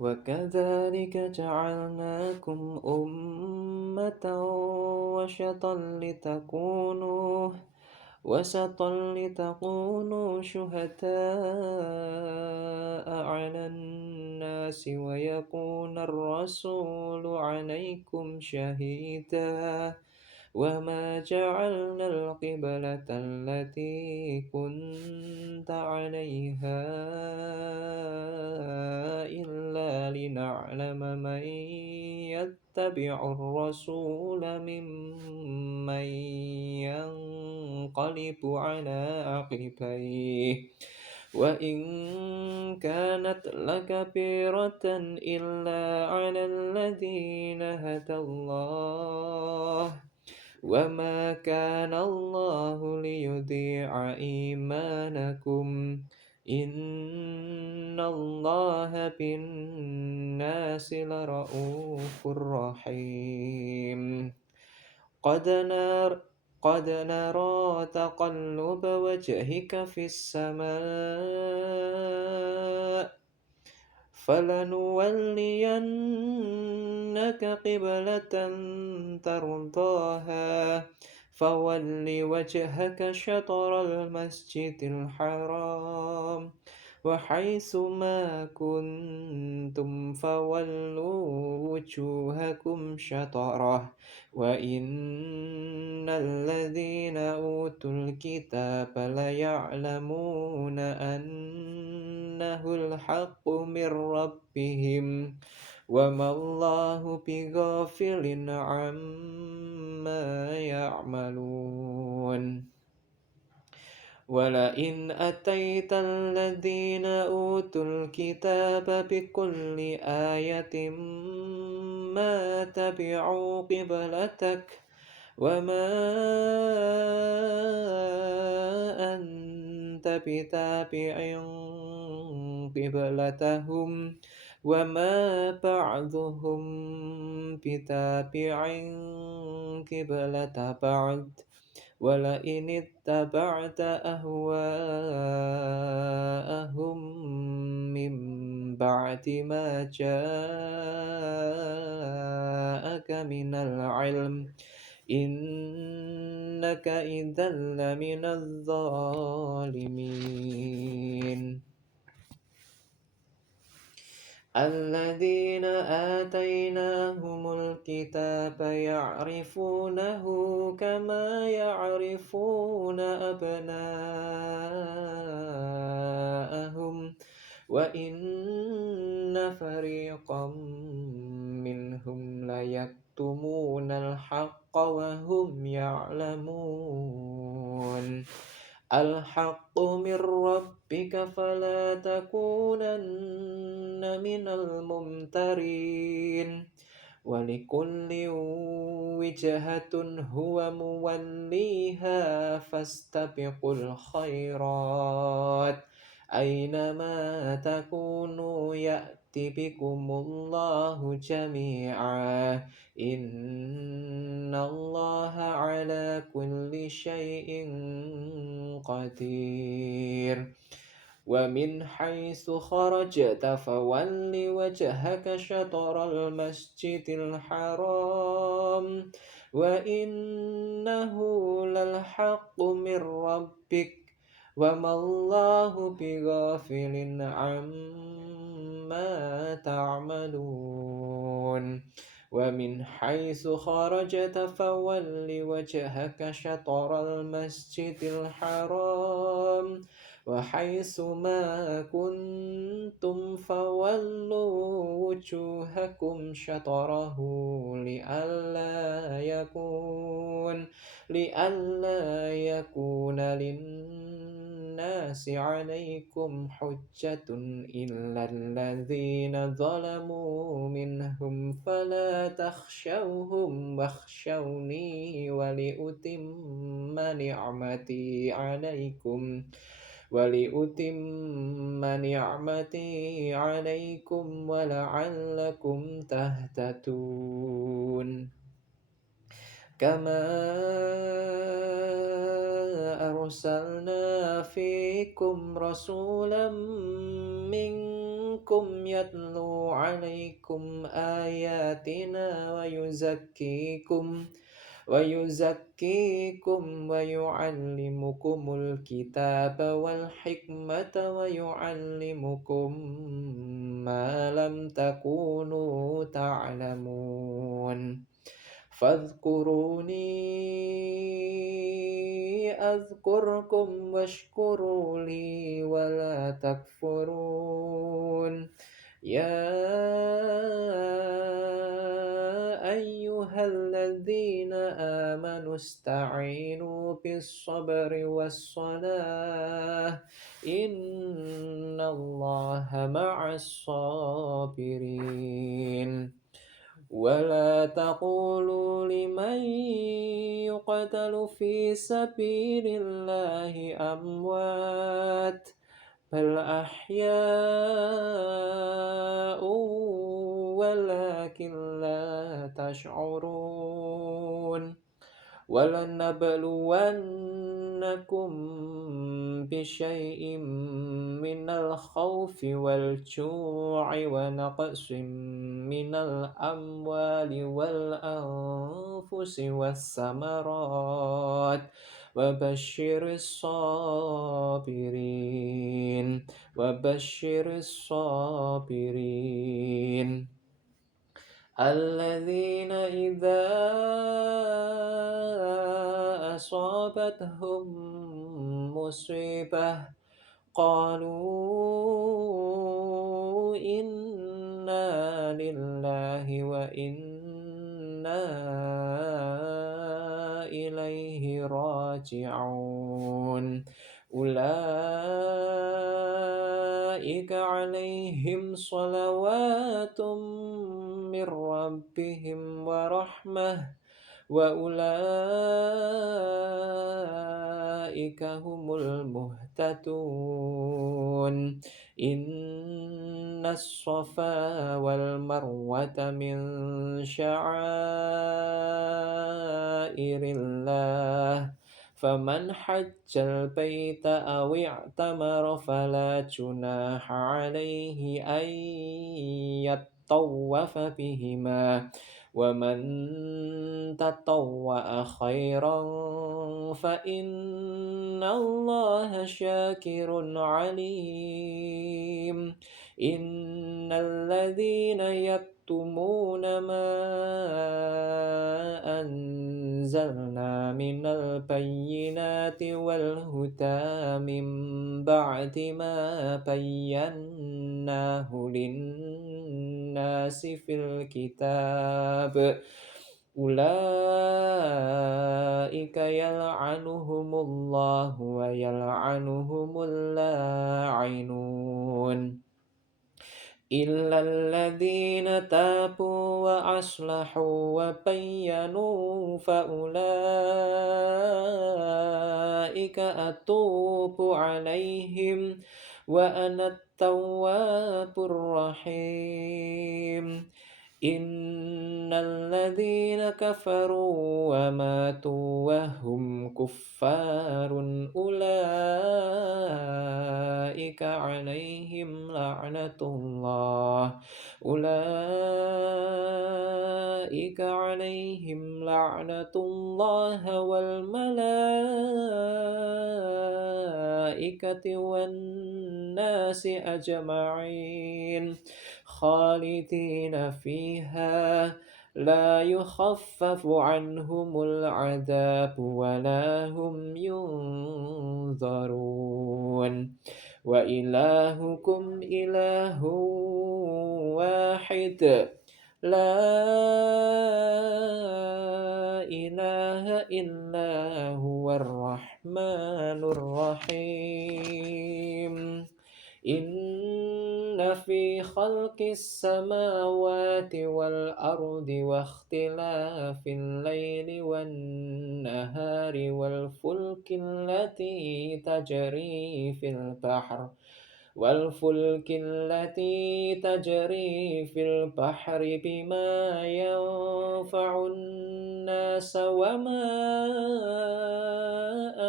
وكذلك جعلناكم أمة وسطا لتكونوا شهداء على الناس ويكون الرسول عليكم شهيدا وما جعلنا القبلة التي كنت عليها إلا لنعلم من يتبع الرسول ممن ينقلب على عقبيه وإن كانت لكبيرة إلا على الذين هدى الله وما كان الله ليضيع إيمانكم إن الله بالناس لرءوف رحيم قد نرى تقلب وجهك في السماء فلنولينك قبلة ترضاها فول وجهك شطر المسجد الحرام وحيث ما كنتم فولوا وجوهكم شطره وإن الذين أوتوا الكتاب ليعلمون أنه الحق من ربهم وما الله بغافل عما يعملون ولئن أتيت الذين أوتوا الكتاب بكل آية ما تبعوا قبلتك وما أنت بتابع قبلتهم وما بعضهم بتابع قبلة بعض ولئن اتبعت أهواءهم من بعد ما جاءك من العلم إنك إذا لمن الظالمين الذين آتيناهم الكتاب يعرفونه كما يعرفون أبناءهم وإن فريقا منهم ليكتمون الحق وهم يعلمون الحق من ربك فلا تكونن من الممترين ولكل وجهة هو موليها فاستبقوا الخيرات أينما تكونوا يأتي بكم الله جميعا إن الله على كل شيء قدير ومن حيث خرجت فول وجهك شطر المسجد الحرام وإنه للحق من ربك وما الله بغافل عما تعملون ومن حيث خرجت فول وجهك شطر المسجد الحرام وحيث ما كنتم فولوا وجوهكم شطره لئلا يكون للناس عليكم حجة إلا الذين ظلموا منهم فلا تخشوهم واخشوني ولأتم نعمتي عليكم ولعلكم تهتدون كما أرسلنا فيكم رسولا منكم يتلو عليكم آياتنا ويزكيكم ويعلمكم الكتاب والحكمة ويعلمكم ما لم تكونوا تعلمون فاذكروني أذكركم واشكروا لي ولا تكفرون يا أيها الذين آمنوا استعينوا بالصبر والصلاة إن الله مع الصابرين ولا تقولوا لمن يقتل في سبيل الله أموات بل أحياء ولكن لا تشعرون ولنبلونكم بشيء من الخوف والجوع ونقص من الأموال والأنفس والثمرات وبشر الصابرين الذين إذا أصابتهم مصيبة قالوا إنا لله وإنا إليه راجعون أولئك عليهم صلوات من ربهم ورحمة وأولئك هم المهتدون إن الصفا والمروة من شعائر الله فمن حج البيت أو اعتمر فلا جناح عليه أن يطوف بهما ومن تطوع خيرا فإن الله شاكر عليم إن الذين يكتمون ما أنزلنا من البينات والهدى من بعد ما بيناه للناس في الكتاب أولئك يلعنهم الله ويلعنهم اللاعنون إلا الذين تابوا وأصلحوا وبينوا فأولئك أتوب عليهم وأنا التواب الرحيم إن الذين كفروا وماتوا وهم كفار أولئك عليهم لعنة الله والملائكة والناس أجمعين خالدين فيها لا يخفف عنهم العذاب ولا هم ينظرون وإلهكم إله واحد لا إله إلا هو الرحمن الرحيم إن في خلق السماوات والأرض واختلاف الليل والنهار والفلك التي تجري في البحر بما ينفع الناس وما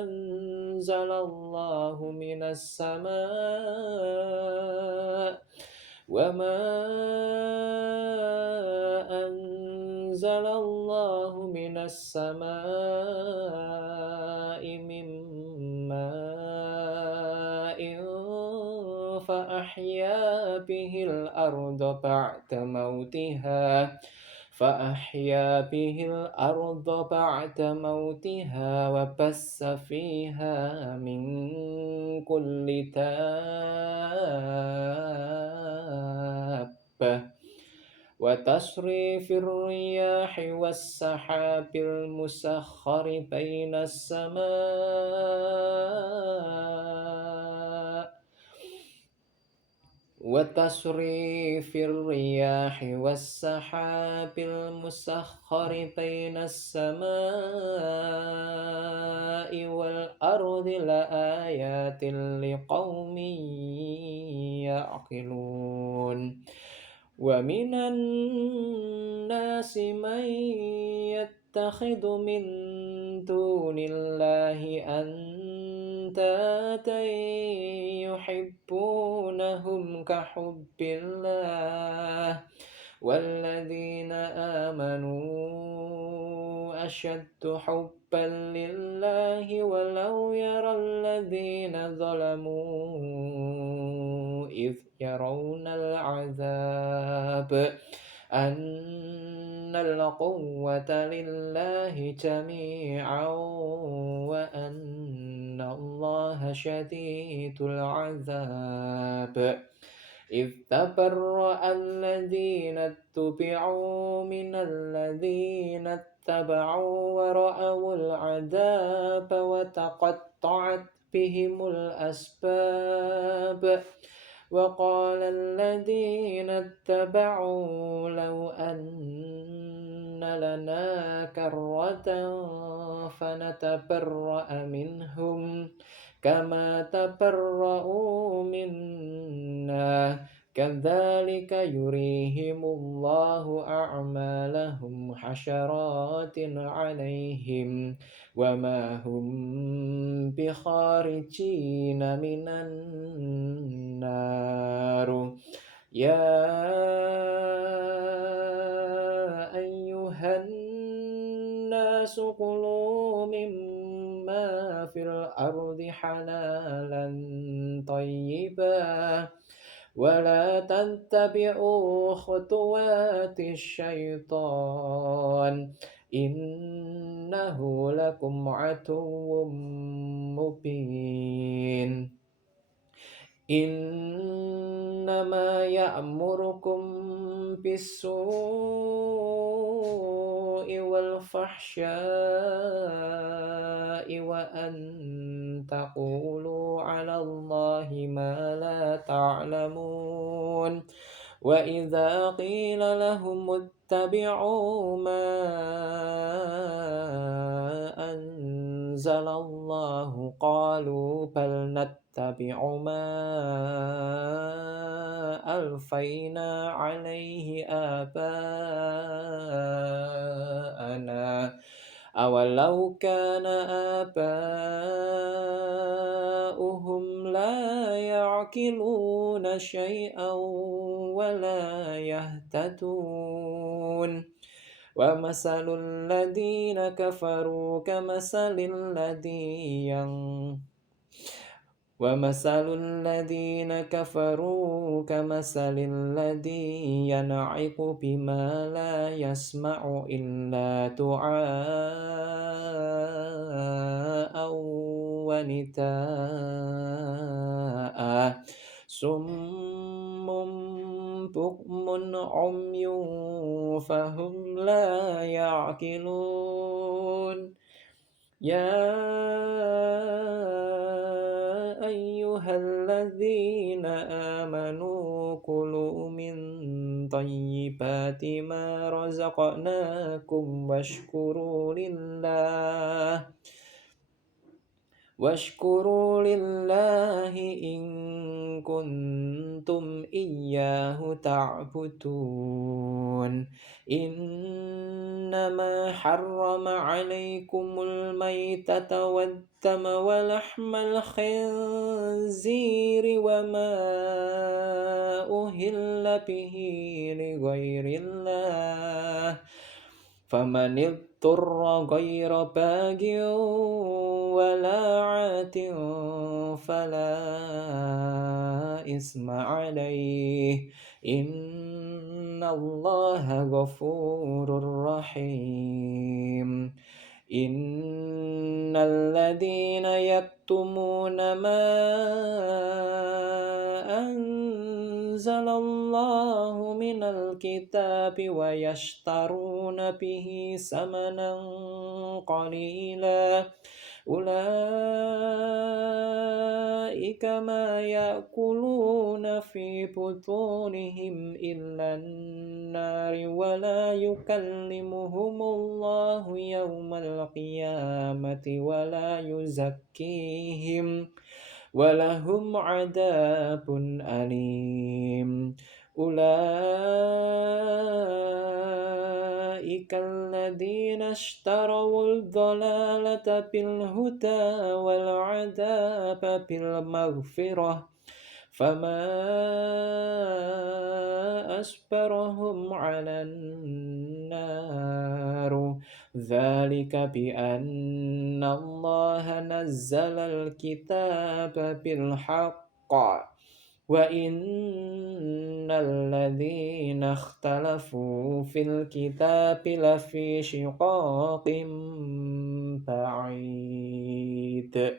أنزل الله من السماء وما أنزل الله من السماء من ماء فأحيا به الأرض بعد موتها وبث فيها من كل دابة وتصريف الرياح والسحاب المسخر بين السماء وتصريف الرياح والسحاب المسخر بين السماء والأرض لآيات لقوم يعقلون ومن الناس من يتخذ من دون الله أندادا يحبونهم كحب الله والذين آمنوا أشد حبا لله ولو يرى الذين ظلموا إذ يرون العذاب أن القوة لله جميعا وأن الله شديد العذاب إذ تبرأ الذين اتبعوا من الذين اتبعوا ورأوا العذاب وتقطعت بهم الأسباب وقال الذين اتبعوا لو أن لنا كرة فنتبرأ منهم كما تبرؤوا منا كذلك يريهم الله أعمالهم حسرات عليهم وما هم بخارجين من النار يا أيها الناس كلوا مما في الأرض حلالا طيبا ولا تتبعوا خطوات الشيطان إنه لكم عدو مبين إنما يأمركم بالسوء والفحشاء وأن تقولوا على الله ما لا تعلمون وإذا قيل لهم اتبعوا ما أنزل الله قالوا بل نتبع ما ألفينا عليه آباءنا أولو كان آباؤهم لا يعقلون شيئا ولا يهتدون ومثل الذين كفروا كمثل الذي ينعق بما لا يسمع إلا دعاء ونداء صم بكم عمي فهم لا يعقلون يا أيها الذين آمنوا كلوا من طيبات ما رزقناكم واشكروا لله إن كنتم إياه تعبدون إنما حرم عليكم الميتة والدم ولحم الخنزير وما أهل به لغير الله فمن اضطر غير باغ ولا عاد فلا إثم عليه إن الله غفور رحيم إن الذين يكتمون ما أنزل الله من الكتاب ويشترون به ثمنا قليلا أولئك ما يأكلون في بطونهم إلا النار ولا يكلمهم الله يوم القيامة ولا يزكيهم ولهم عذاب أليم أولئك الذين اشتروا الضلالة بالهدى والعذاب بالمغفرة فما أصبرهم على النار ذلك بأن الله نزل الكتاب بالحق وإن الذين اختلفوا في الكتاب لفي شقاق بعيد